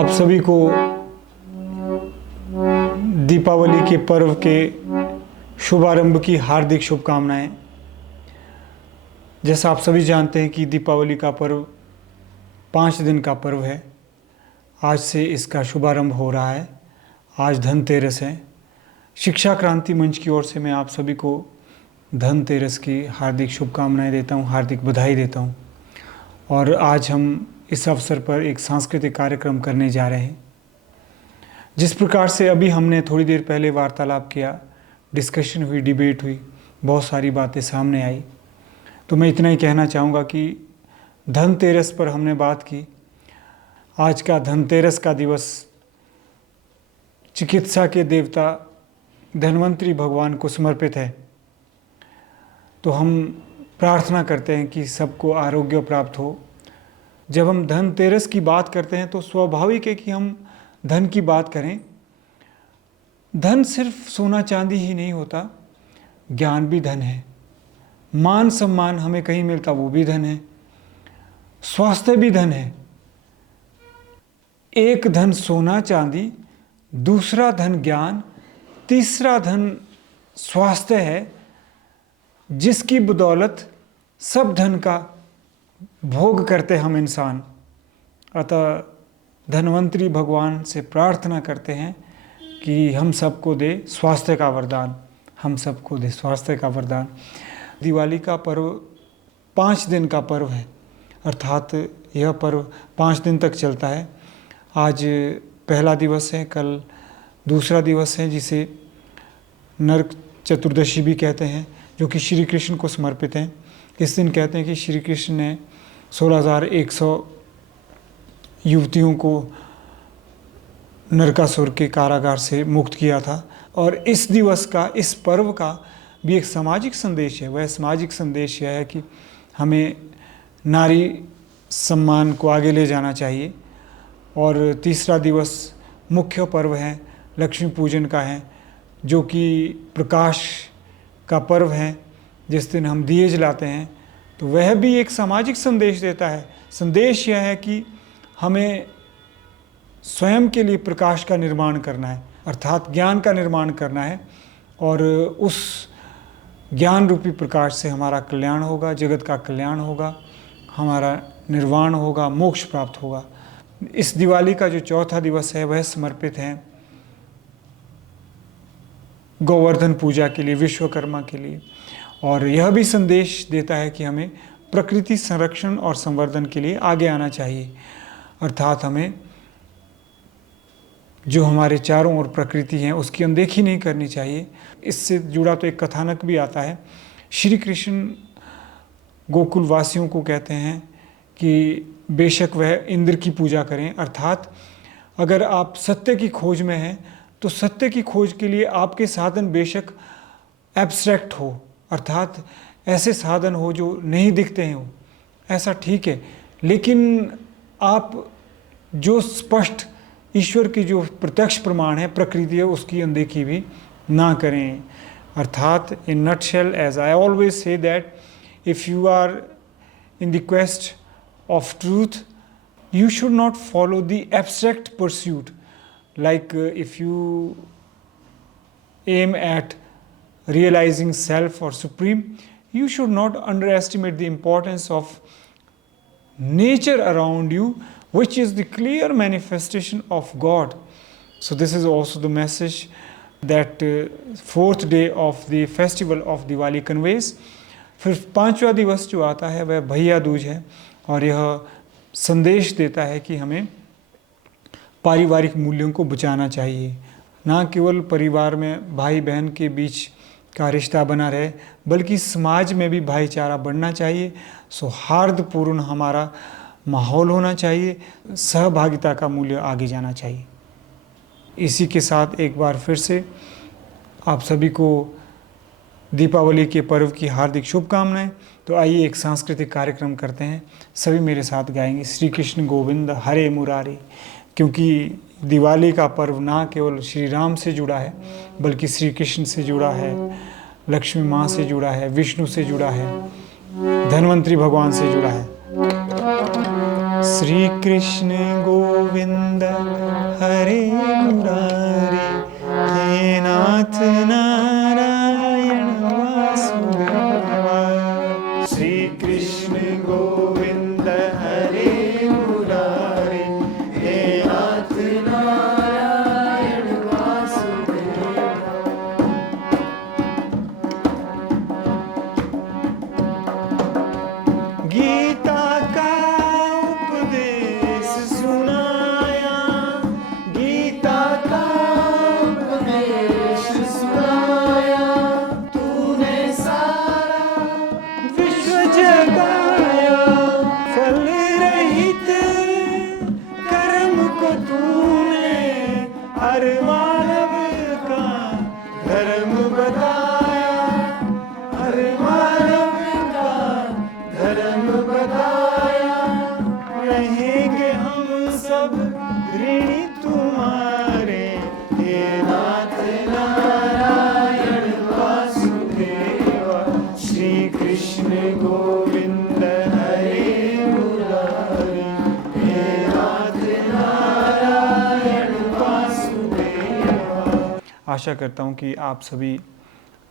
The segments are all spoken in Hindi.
आप सभी को दीपावली के पर्व के शुभारंभ की हार्दिक शुभकामनाएं। जैसा आप सभी जानते हैं कि दीपावली का पर्व 5 दिन का पर्व है। आज से इसका शुभारंभ हो रहा है। आज धनतेरस है। शिक्षा क्रांति मंच की ओर से मैं आप सभी को धनतेरस की हार्दिक शुभकामनाएं देता हूं, हार्दिक बधाई देता हूं। और आज हम इस अवसर पर एक सांस्कृतिक कार्यक्रम करने जा रहे हैं। जिस प्रकार से अभी हमने थोड़ी देर पहले वार्तालाप किया, डिस्कशन हुई, डिबेट हुई, बहुत सारी बातें सामने आई, तो मैं इतना ही कहना चाहूँगा कि धनतेरस पर हमने बात की। आज का धनतेरस का दिवस चिकित्सा के देवता धन्वंतरी भगवान को समर्पित है। तो हम प्रार्थना करते हैं कि सबको आरोग्य प्राप्त हो। जब हम धनतेरस की बात करते हैं तो स्वाभाविक है कि हम धन की बात करें। धन सिर्फ सोना चांदी ही नहीं होता, ज्ञान भी धन है। मान सम्मान हमें कहीं मिलता, वो भी धन है। स्वास्थ्य भी धन है। एक धन सोना चांदी, दूसरा धन ज्ञान, तीसरा धन स्वास्थ्य है, जिसकी बदौलत सब धन का भोग करते हम इंसान। अतः धन्वंतरी भगवान से प्रार्थना करते हैं कि हम सबको दे स्वास्थ्य का वरदान, हम सबको दे स्वास्थ्य का वरदान। दिवाली का पर्व 5 दिन का पर्व है, अर्थात यह पर्व 5 दिन तक चलता है। आज पहला दिवस है, कल दूसरा दिवस है जिसे नरक चतुर्दशी भी कहते हैं, जो कि श्री कृष्ण को समर्पित है। इस दिन कहते हैं कि श्री कृष्ण ने 16,100 युवतियों को नरकासुर के कारागार से मुक्त किया था। और इस दिवस का, इस पर्व का भी एक सामाजिक संदेश है। वह सामाजिक संदेश यह है कि हमें नारी सम्मान को आगे ले जाना चाहिए। और तीसरा दिवस मुख्य पर्व है, लक्ष्मी पूजन का है, जो कि प्रकाश का पर्व है। जिस दिन हम दिए जलाते हैं तो वह भी एक सामाजिक संदेश देता है। संदेश यह है कि हमें स्वयं के लिए प्रकाश का निर्माण करना है, अर्थात ज्ञान का निर्माण करना है। और उस ज्ञान रूपी प्रकाश से हमारा कल्याण होगा, जगत का कल्याण होगा, हमारा निर्वाण होगा, मोक्ष प्राप्त होगा। इस दिवाली का जो चौथा दिवस है वह समर्पित है गोवर्धन पूजा के लिए, विश्वकर्मा के लिए। और यह भी संदेश देता है कि हमें प्रकृति संरक्षण और संवर्धन के लिए आगे आना चाहिए। अर्थात हमें जो हमारे चारों ओर प्रकृति है उसकी अनदेखी नहीं करनी चाहिए। इससे जुड़ा तो एक कथानक भी आता है। श्री कृष्ण गोकुल वासियों को कहते हैं कि बेशक वह इंद्र की पूजा करें, अर्थात अगर आप सत्य की खोज में हैं तो सत्य की खोज के लिए आपके साधन बेशक एब्स्ट्रैक्ट हो, अर्थात ऐसे साधन हो जो नहीं दिखते हैं, ऐसा ठीक है। लेकिन आप जो स्पष्ट ईश्वर की जो प्रत्यक्ष प्रमाण है, प्रकृति है, उसकी अनदेखी भी ना करें। अर्थात in nutshell, as I always say that if you are in the quest of truth, you should not follow the abstract pursuit. Like if you aim at realizing self or supreme, you should not underestimate the importance of nature around you, which is the clear manifestation of God. So this is also the message that 4th day of the festival of Diwali conveys. फिर 5वां दिवस जो आता है वह भैया दूज है। और यह संदेश देता है कि हमें पारिवारिक मूल्यों को बचाना चाहिए। ना केवल परिवार में भाई बहन के बीच का रिश्ता बना रहे, बल्कि समाज में भी भाईचारा बढ़ना चाहिए, सौहार्दपूर्ण हमारा माहौल होना चाहिए, सहभागिता का मूल्य आगे जाना चाहिए। इसी के साथ एक बार फिर से आप सभी को दीपावली के पर्व की हार्दिक शुभकामनाएं। तो आइए एक सांस्कृतिक कार्यक्रम करते हैं। सभी मेरे साथ गाएंगे श्री कृष्ण गोविंद हरे मुरारी, क्योंकि दिवाली का पर्व ना केवल श्री राम से जुड़ा है, बल्कि श्री कृष्ण से जुड़ा है, लक्ष्मी माँ से जुड़ा है, विष्णु से जुड़ा है, धन्वंतरी भगवान से जुड़ा है। श्री कृष्ण गोविंद गोविंद हरे मुरारी, हे नाथ नारायण वासुदेवा। श्री कृष्ण गोविंद हरे मुरारी, हे नाथ नारायण वासुदेवा। गीता का उपदेश सुनाया, गीता का उपदेश सुनाया, तूने सारा विश्व जगाया। फल रहित कर्म को तूने हर मानव का धर्म बताया, हर मानव का धर्म बताया। रहेंगे हम सब ऋणी तुम्हारे, हे नाथ नारायण वासुदेवा। श्री कृष्ण गोविंद हरे मुरारी, हे नाथ नारायण वासुदेवा। आशा करता हूँ कि आप सभी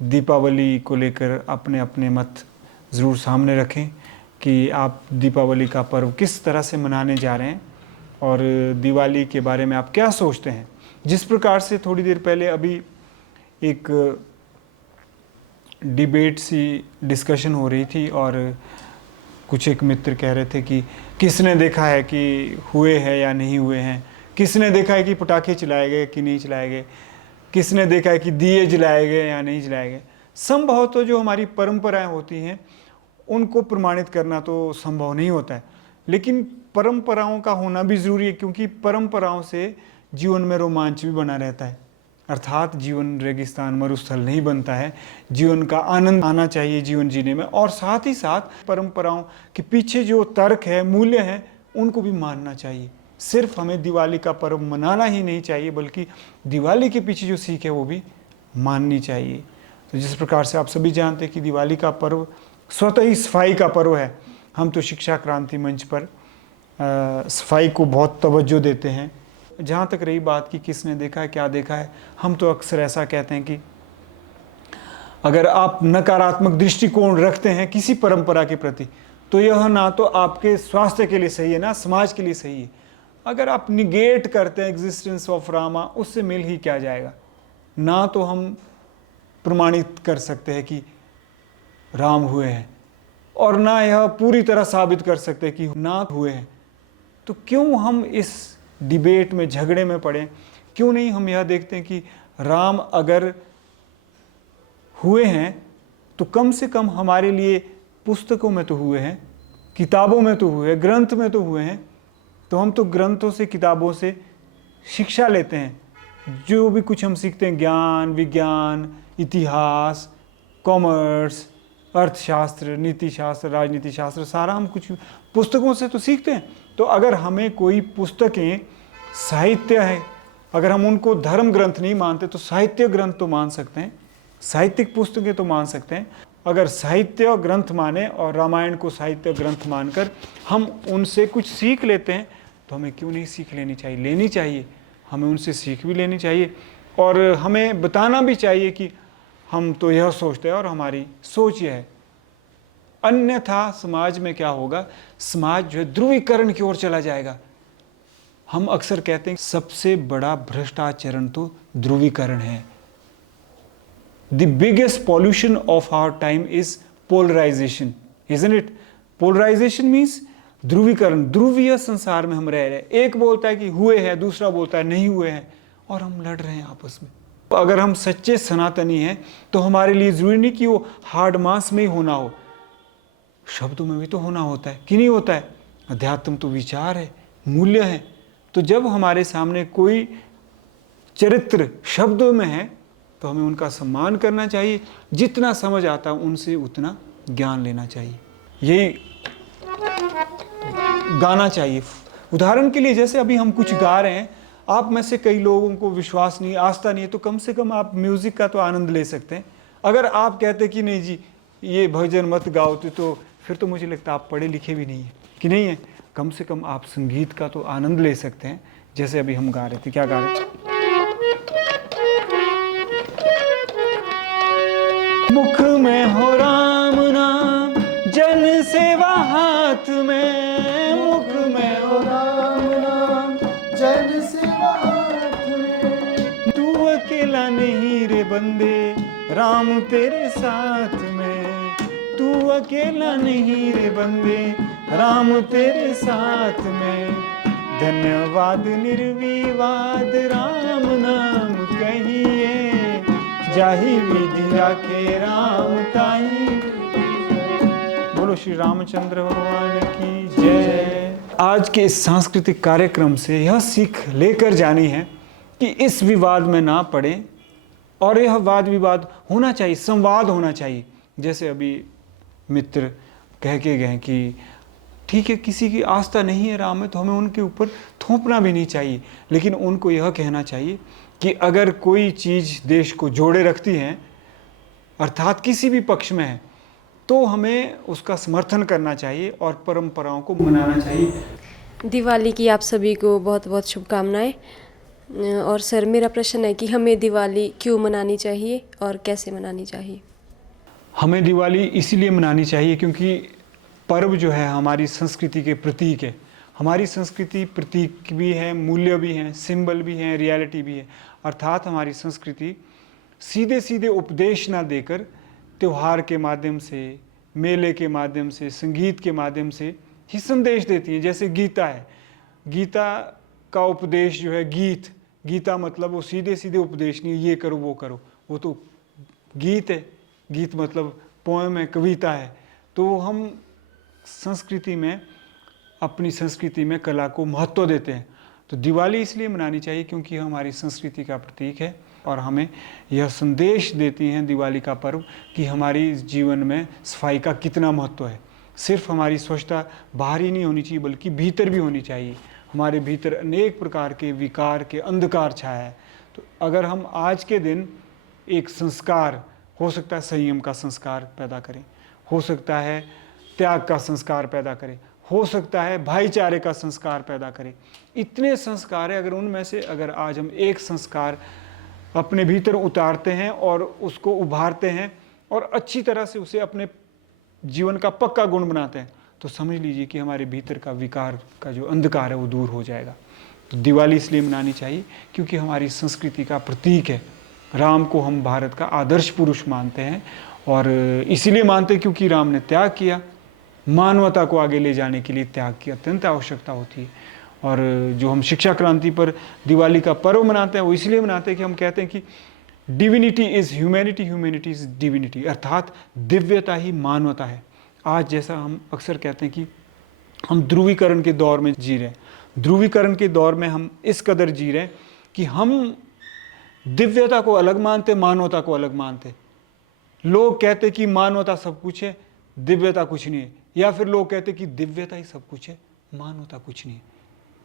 दीपावली को लेकर अपने अपने मत ज़रूर सामने रखें कि आप दीपावली का पर्व किस तरह से मनाने जा रहे हैं और दिवाली के बारे में आप क्या सोचते हैं। जिस प्रकार से थोड़ी देर पहले अभी एक डिबेट सी डिस्कशन हो रही थी और कुछ एक मित्र कह रहे थे कि किसने देखा है कि हुए हैं या नहीं हुए हैं, किसने देखा है कि पटाखे चलाए गए कि नहीं चलाए गए, किसने देखा है कि दिए जलाए गए या नहीं जलाए गए। संभव तो जो हमारी परंपराएं होती हैं उनको प्रमाणित करना तो संभव नहीं होता है, लेकिन परंपराओं का होना भी ज़रूरी है, क्योंकि परंपराओं से जीवन में रोमांच भी बना रहता है। अर्थात जीवन रेगिस्तान मरुस्थल नहीं बनता है, जीवन का आनंद आना चाहिए जीवन जीने में। और साथ ही साथ परंपराओं के पीछे जो तर्क है, मूल्य हैं, उनको भी मानना चाहिए। सिर्फ हमें दिवाली का पर्व मनाना ही नहीं चाहिए, बल्कि दिवाली के पीछे जो सीख है वो भी माननी चाहिए। तो जिस प्रकार से आप सभी जानते हैं कि दिवाली का पर्व स्वतः ही सफाई का पर्व है। हम तो शिक्षा क्रांति मंच पर सफाई को बहुत तवज्जो देते हैं। जहाँ तक रही बात कि किसने देखा है क्या देखा है, हम तो अक्सर ऐसा कहते हैं कि अगर आप नकारात्मक दृष्टिकोण रखते हैं किसी परंपरा के प्रति, तो यह ना तो आपके स्वास्थ्य के लिए सही है ना समाज के लिए सही है। अगर आप निगेट करते हैं एग्जिस्टेंस ऑफ रामा, उससे मिल ही क्या जाएगा। ना तो हम प्रमाणित कर सकते हैं कि राम हुए हैं और ना यह पूरी तरह साबित कर सकते हैं कि ना हुए हैं। तो क्यों हम इस डिबेट में, झगड़े में पड़े? क्यों नहीं हम यह देखते हैं कि राम अगर हुए हैं तो कम से कम हमारे लिए पुस्तकों में तो हुए हैं, किताबों में तो हुए, ग्रंथ में तो हुए हैं। तो हम तो ग्रंथों से, किताबों से शिक्षा लेते हैं। जो भी कुछ हम सीखते हैं, ज्ञान, विज्ञान, इतिहास, कॉमर्स, अर्थशास्त्र, नीति शास्त्र, राजनीति शास्त्र, सारा हम कुछ पुस्तकों से तो सीखते हैं। तो अगर हमें कोई पुस्तकें साहित्य है, अगर हम उनको धर्म ग्रंथ नहीं मानते तो साहित्य ग्रंथ तो मान सकते हैं, साहित्यिक पुस्तकें तो मान सकते हैं। अगर साहित्य ग्रंथ माने और रामायण को साहित्य ग्रंथ मानकर हम उनसे कुछ सीख लेते हैं, तो हमें क्यों नहीं सीख लेनी चाहिए? लेनी चाहिए, हमें उनसे सीख भी लेनी चाहिए और हमें बताना भी चाहिए कि हम तो यह सोचते हैं और हमारी सोच यह है। अन्यथा समाज में क्या होगा? समाज जो है ध्रुवीकरण की ओर चला जाएगा। हम अक्सर कहते हैं सबसे बड़ा भ्रष्टाचारण तो ध्रुवीकरण है। The biggest pollution of our time is polarization, isn't it? Polarization means ध्रुवीकरण। ध्रुवीय संसार में हम रह रहे हैं। एक बोलता है कि हुए हैं, दूसरा बोलता है नहीं हुए हैं, और हम लड़ रहे हैं आपस में। अगर हम सच्चे सनातनी हैं तो हमारे लिए जरूरी नहीं कि वो हार्ड मास में ही होना हो, शब्दों में भी तो होना होता है कि नहीं होता है? अध्यात्म तो विचार है, मूल्य है। तो जब हमारे सामने कोई चरित्र शब्दों में है तो हमें उनका सम्मान करना चाहिए। जितना समझ आता है उनसे उतना ज्ञान लेना चाहिए, यही गाना चाहिए। उदाहरण के लिए जैसे अभी हम कुछ गा रहे हैं, आप में से कई लोगों को विश्वास नहीं, आस्था नहीं है, तो कम से कम आप म्यूज़िक का तो आनंद ले सकते हैं। अगर आप कहते कि नहीं जी ये भजन मत गाओ, तो फिर तो मुझे लगता है आप पढ़े लिखे भी नहीं है कि नहीं है। कम से कम आप संगीत का तो आनंद ले सकते हैं। जैसे अभी हम गा रहे थे, क्या गा रहे थे? मुख में हो राम नाम, जन सेवा हाथ में। मुख में हो राम नाम, जन सेवा हाथ में। तू अकेला नहीं रे बंदे, राम तेरे साथ में। तू अकेला नहीं रे बंदे, राम तेरे साथ में। धन्यवाद निर्विवाद राम नाम कहिए, जाहि विधि राखे राम ताहि। बोलो श्री रामचंद्र भगवान की जय। आज के इस सांस्कृतिक कार्यक्रम से यह सीख लेकर जानी है कि इस विवाद में ना पड़े, और यह वाद विवाद होना चाहिए, संवाद होना चाहिए। जैसे अभी मित्र कह के गए कि ठीक है, किसी की आस्था नहीं है राम में, तो हमें उनके ऊपर थोपना भी नहीं चाहिए, लेकिन उनको यह कहना चाहिए कि अगर कोई चीज़ देश को जोड़े रखती है, अर्थात किसी भी पक्ष में है, तो हमें उसका समर्थन करना चाहिए और परंपराओं को मनाना चाहिए। दिवाली की आप सभी को बहुत बहुत शुभकामनाएं। और सर, मेरा प्रश्न है कि हमें दिवाली क्यों मनानी चाहिए और कैसे मनानी चाहिए? हमें दिवाली इसीलिए मनानी चाहिए क्योंकि पर्व जो है हमारी संस्कृति के प्रतीक है। हमारी संस्कृति प्रतीक भी है, मूल्य भी हैं, सिंबल भी हैं, रियलिटी भी है। अर्थात हमारी संस्कृति सीधे सीधे उपदेश ना देकर त्यौहार के माध्यम से, मेले के माध्यम से, संगीत के माध्यम से ही संदेश देती है। जैसे गीता है, गीता का उपदेश जो है गीता मतलब वो सीधे सीधे उपदेश नहीं, ये करो वो करो, वो तो गीत है। गीत मतलब पोएम है, कविता है। तो हम संस्कृति में, अपनी संस्कृति में कला को महत्व देते हैं। तो दिवाली इसलिए मनानी चाहिए क्योंकि हमारी संस्कृति का प्रतीक है और हमें यह संदेश देती हैं दिवाली का पर्व कि हमारी जीवन में सफाई का कितना महत्व है। सिर्फ हमारी स्वच्छता बाहर ही नहीं होनी चाहिए, बल्कि भीतर भी होनी चाहिए। हमारे भीतर अनेक प्रकार के विकार के अंधकार छाया है। तो अगर हम आज के दिन एक संस्कार, हो सकता है संयम का संस्कार पैदा करें, हो सकता है त्याग का संस्कार पैदा करें, हो सकता है भाईचारे का संस्कार पैदा करें। इतने संस्कार है, अगर उनमें से अगर आज हम एक संस्कार अपने भीतर उतारते हैं और उसको उभारते हैं और अच्छी तरह से उसे अपने जीवन का पक्का गुण बनाते हैं, तो समझ लीजिए कि हमारे भीतर का विकार का जो अंधकार है वो दूर हो जाएगा। तो दिवाली इसलिए मनानी चाहिए क्योंकि हमारी संस्कृति का प्रतीक है। राम को हम भारत का आदर्श पुरुष मानते हैं और इसीलिए मानते हैं क्योंकि राम ने त्याग किया। मानवता को आगे ले जाने के लिए त्याग की अत्यंत आवश्यकता होती है। और जो हम शिक्षा क्रांति पर दिवाली का पर्व मनाते हैं वो इसलिए मनाते हैं कि हम कहते हैं कि divinity is humanity, humanity is divinity, अर्थात दिव्यता ही मानवता है। आज जैसा हम अक्सर कहते हैं कि हम ध्रुवीकरण के दौर में जी रहे हैं। ध्रुवीकरण के दौर में हम इस कदर जी रहे हैं कि हम दिव्यता को अलग मानते, मानवता को अलग मानते। लोग कहते कि मानवता सब कुछ है, दिव्यता कुछ नहीं है, या फिर लोग कहते कि दिव्यता ही सब कुछ है, मानवता कुछ नहीं है।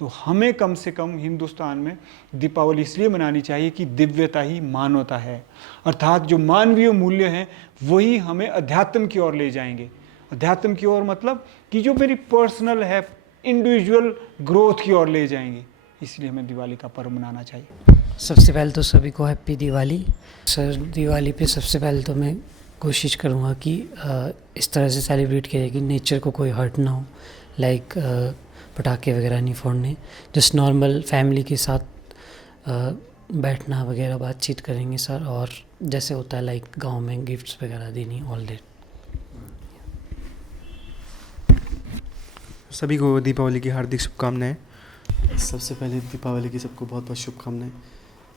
तो हमें कम से कम हिंदुस्तान में दीपावली इसलिए मनानी चाहिए कि दिव्यता ही मानवता है, अर्थात जो मानवीय मूल्य हैं वही हमें अध्यात्म की ओर ले जाएंगे। अध्यात्म की ओर मतलब कि जो मेरी पर्सनल है, इंडिविजुअल ग्रोथ की ओर ले जाएंगे। इसलिए हमें दिवाली का पर्व मनाना चाहिए। सबसे पहले तो सभी को हैप्पी दिवाली। सर, दिवाली पे सबसे पहले तो मैं कोशिश करूँगा कि इस तरह से सेलिब्रेट किया जाए कि नेचर को कोई हर्ट ना हो, लाइक पटाखे वगैरह नहीं फोड़ने, जस्ट नॉर्मल फैमिली के साथ बैठना वगैरह बातचीत करेंगे सर। और जैसे होता है लाइक गांव में गिफ्ट्स वगैरह देनी, ऑल दैट। सभी को दीपावली की हार्दिक शुभकामनाएं। सबसे पहले दीपावली की सबको बहुत बहुत शुभकामनाएं।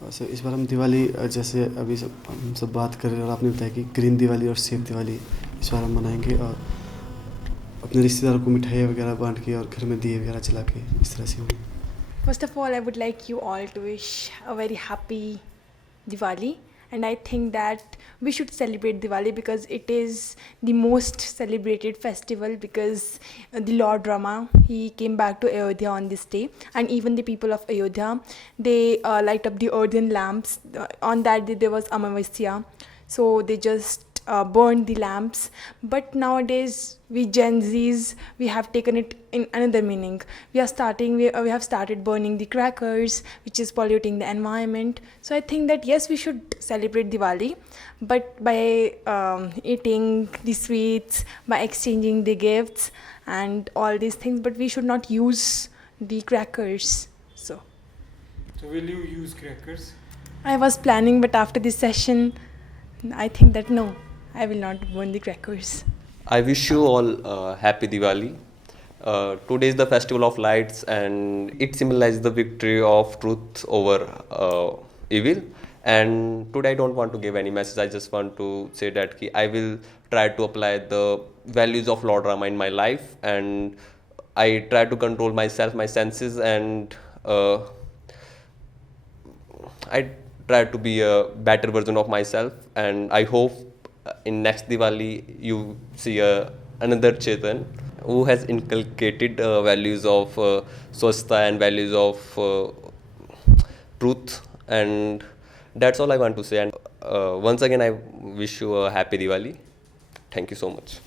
वैसे इस बार हम दिवाली, जैसे अभी हम सब बात कर रहे हैं और आपने बताया कि ग्रीन दिवाली और सेफ दिवाली इस बार हम मनाएंगे, और अपने रिश्तेदारों को मिठाई वगैरह बांट के और घर में दिए वगैरह जला के इस तरह से होंगे। First of all, I would like you all to wish a very happy Diwali, and I think that we should celebrate Diwali because it is the most celebrated festival, because the Lord Rama, he came back to Ayodhya on this day, and even the people of Ayodhya, they light up the earthen lamps. On that day there was Amavasya, so they just burned the lamps. But nowadays, we Gen Zs, we have taken it in another meaning. We have started burning the crackers, which is polluting the environment. So I think that yes, we should celebrate Diwali, but by eating the sweets, by exchanging the gifts, and all these things. But we should not use the crackers. So will you use crackers? I was planning, but after this session, I think that no, I will not burn the crackers. I wish you all happy Diwali. Today is the festival of lights, and it symbolizes the victory of truth over evil. And today I don't want to give any message. I just want to say that I will try to apply the values of Lord Rama in my life, and I try to control myself, my senses, and I try to be a better version of myself. And I hope in next Diwali you see another Chetan who has inculcated values of swasthta and values of truth. And that's all I want to say. And once again, I wish you a happy Diwali. Thank you so much.